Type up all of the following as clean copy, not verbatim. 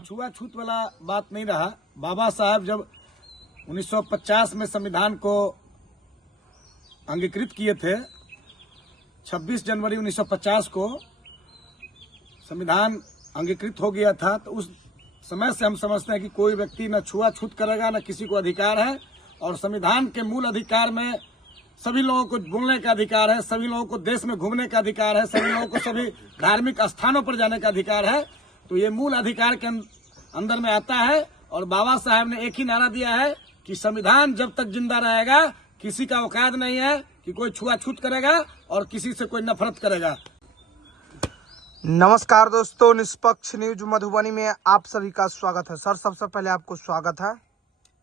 छुआछूत वाला बात नहीं रहा। बाबा साहब जब 1950 में संविधान को अंगीकृत किए थे, 26 जनवरी 1950 को संविधान अंगीकृत हो गया था, तो उस समय से हम समझते हैं कि कोई व्यक्ति न छुआछूत करेगा, न किसी को अधिकार है। और संविधान के मूल अधिकार में सभी लोगों को बोलने का अधिकार है, सभी लोगों को देश में घूमने का अधिकार है, सभी लोगों को सभी धार्मिक स्थानों पर जाने का अधिकार है। तो ये मूल अधिकार के अंदर में आता है। और बाबा साहब ने एक ही नारा दिया है कि संविधान जब तक जिंदा रहेगा किसी का औकात नहीं है कि कोई छुआछूत करेगा और किसी से कोई नफरत करेगा। नमस्कार दोस्तों, निष्पक्ष न्यूज मधुबनी में आप सभी का स्वागत है। सर, सबसे पहले आपको स्वागत है।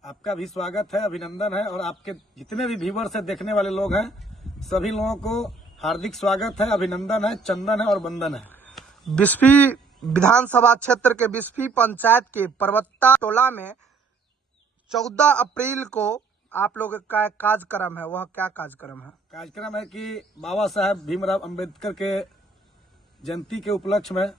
आपका भी स्वागत है, अभिनंदन है। और आपके जितने भी व्यूअर्स से देखने वाले लोग हैं, सभी लोगों को हार्दिक स्वागत है, अभिनंदन है, चंदन है और वंदन है। बिस्फी विधानसभा क्षेत्र के बिस्फी पंचायत के परबत्ता टोला में 14 अप्रैल को आप लोग का कार्यक्रम है, वह क्या कार्यक्रम है? कार्यक्रम है कि बाबा साहब भीमराव अंबेडकर के जयंती के उपलक्ष्य में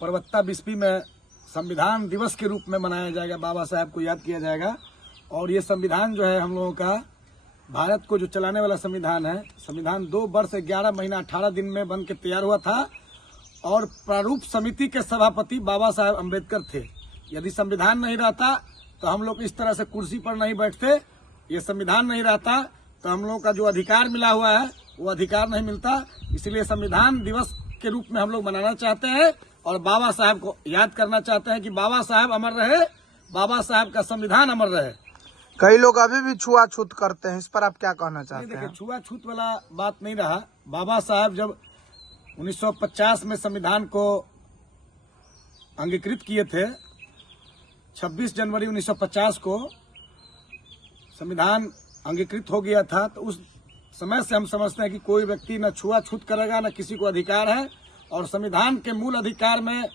परबत्ता बिस्फी में संविधान दिवस के रूप में मनाया जाएगा। बाबा साहब को याद किया जाएगा। और ये संविधान जो है हम लोगों का भारत को जो चलाने वाला संविधान है, संविधान 2 वर्ष 11 महीना 18 दिन में बन के तैयार हुआ था। और प्रारूप समिति के सभापति बाबा साहब अम्बेडकर थे। यदि संविधान नहीं रहता तो हम लोग इस तरह से कुर्सी पर नहीं बैठते। ये संविधान नहीं रहता तो हम लोगों का जो अधिकार मिला हुआ है वो अधिकार नहीं मिलता। इसलिए संविधान दिवस के रूप में हम लोग मनाना चाहते हैं और बाबा साहब को याद करना चाहते हैं कि बाबा साहब अमर रहे, बाबा साहब का संविधान अमर रहे। कई लोग अभी भी छुआछूत करते हैं, इस पर आप क्या कहना चाहते हैं? देखिए, छुआछूत वाला बात नहीं रहा। बाबा साहब जब 1950 में संविधान को अंगीकृत किए थे, 26 जनवरी 1950 को संविधान अंगीकृत हो गया था, तो उस समय से हम समझते हैं कि कोई व्यक्ति न छुआछूत करेगा, न किसी को अधिकार है। और संविधान के मूल अधिकार में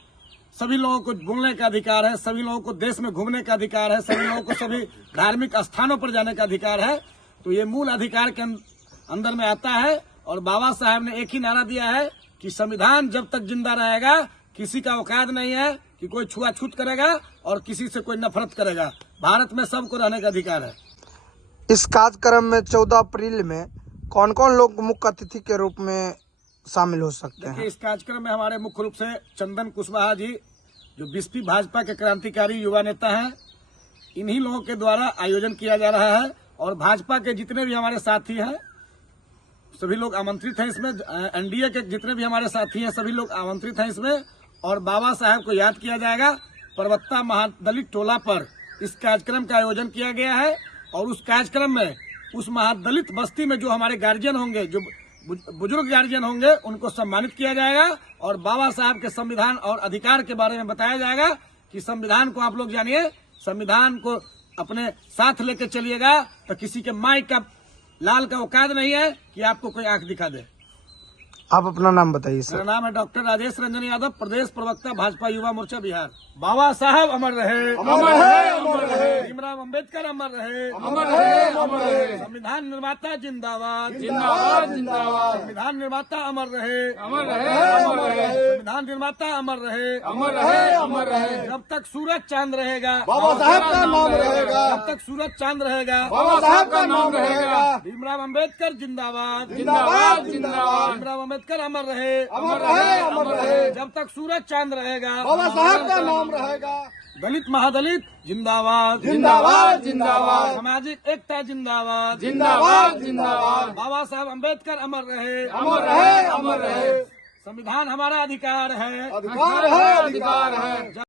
सभी लोगों को बोलने का अधिकार है, सभी लोगों को देश में घूमने का अधिकार है, सभी लोगों को सभी धार्मिक स्थानों पर जाने का अधिकार है। तो ये मूल अधिकार के अंदर में आता है। और बाबा साहब ने एक ही नारा दिया है कि संविधान जब तक जिंदा रहेगा किसी का औकात नहीं है कि कोई छुआछूत करेगा और किसी से कोई नफरत करेगा। भारत में सबको रहने का अधिकार है। इस कार्यक्रम में 14 अप्रैल में कौन कौन लोग मुख्य अतिथि के रूप में शामिल हो सकते हैं? इस कार्यक्रम में हमारे मुख्य रूप से चंदन कुशवाहा जी, जो बिस्फी भाजपा के क्रांतिकारी युवा नेता हैं, इन्हीं लोगों के द्वारा आयोजन किया जा रहा है। और भाजपा के जितने भी हमारे साथी हैं सभी लोग आमंत्रित हैं इसमें। एनडीए के जितने भी हमारे साथी हैं सभी लोग आमंत्रित हैं इसमें। और बाबा साहब को याद किया जाएगा। परबत्ता महादलित टोला पर इस कार्यक्रम का आयोजन किया गया है। और उस कार्यक्रम में उस महादलित बस्ती में जो हमारे गार्जियन होंगे, जो बुजुर्ग गार्जियन होंगे, उनको सम्मानित किया जाएगा। और बाबा साहब के संविधान और अधिकार के बारे में बताया जाएगा कि संविधान को आप लोग जानिए, संविधान को अपने साथ लेकर चलिएगा तो किसी के माई का लाल का औकात नहीं है कि आपको कोई आंख दिखा दे। आप अपना नाम बताइए सर। मेरा नाम है डॉक्टर राजेश रंजन यादव, प्रदेश प्रवक्ता भाजपा युवा मोर्चा बिहार। बाबा साहब अमर रहे, अमर रहे, अमर रहे। भीमराव अंबेडकर अमर रहे, अमर रहे, अमर रहे। संविधान निर्माता जिंदाबाद, जिंदाबाद, जिंदाबाद। संविधान निर्माता अमर रहे, अमर रहे, अमर रहे। संविधान निर्माता अमर रहे, अमर रहे, अमर रहे। जब तक सूरज चांद रहेगा बाबा साहब का नाम रहेगा। जब तक सूरज चांद रहेगा बाबा साहब का नाम रहेगा। भीमराव अंबेडकर जिंदाबाद, जिंदाबाद, जिंदाबाद। भीमराव अंबेडकर अमर रहे, अमर रहे, अमर रहे। जब तक सूरज चांद रहेगा बाबा साहब का नाम रहेगा। दलित महादलित जिंदाबाद, जिंदाबाद, जिंदाबाद। सामाजिक एकता जिंदाबाद, जिंदाबाद, जिंदाबाद। बाबा साहब अम्बेडकर अमर रहे, अमर रहे, अमर रहे। संविधान हमारा अधिकार है, अधिकार है, अधिकार है।